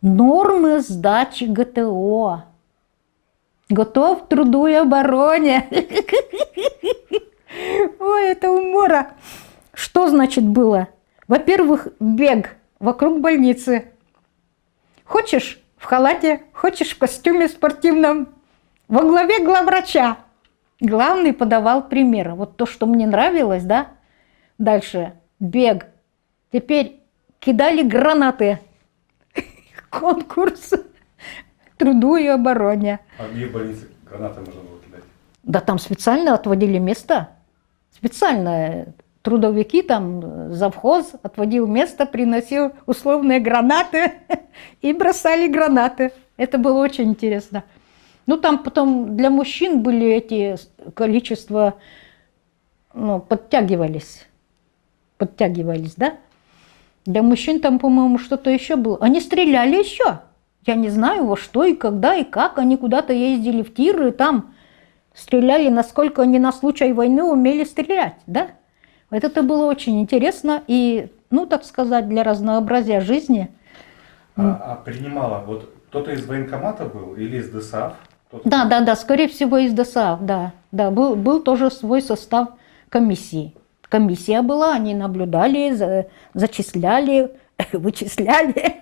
Нормы сдачи ГТО. Готов к труду и обороне. Ой, это умора. Что значит было? Во-первых, бег вокруг больницы. Хочешь в халате, хочешь в костюме спортивном. Во главе главврача. Главный подавал пример. Вот то, что мне нравилось, да? Дальше бег. Теперь кидали гранаты. Конкурс труду и обороне. А где в больнице гранаты можно было кидать? Да там специально отводили место. Специально трудовики, там завхоз отводил место, приносил условные гранаты и бросали гранаты. Это было очень интересно. Ну, там потом для мужчин были эти количества, ну, подтягивались, да? Для мужчин там, по-моему, что-то еще было. Они стреляли еще. Я не знаю, во что и когда и как. Они куда-то ездили в тиры, там стреляли, насколько они на случай войны умели стрелять, да? Вот это было очень интересно и, ну, так сказать, для разнообразия жизни. А принимала, вот кто-то из военкомата был или из ДСАФ? Да, скорее всего, из ДСАФ, да. Да, был тоже свой состав комиссии. Комиссия была, они наблюдали, зачисляли, вычисляли.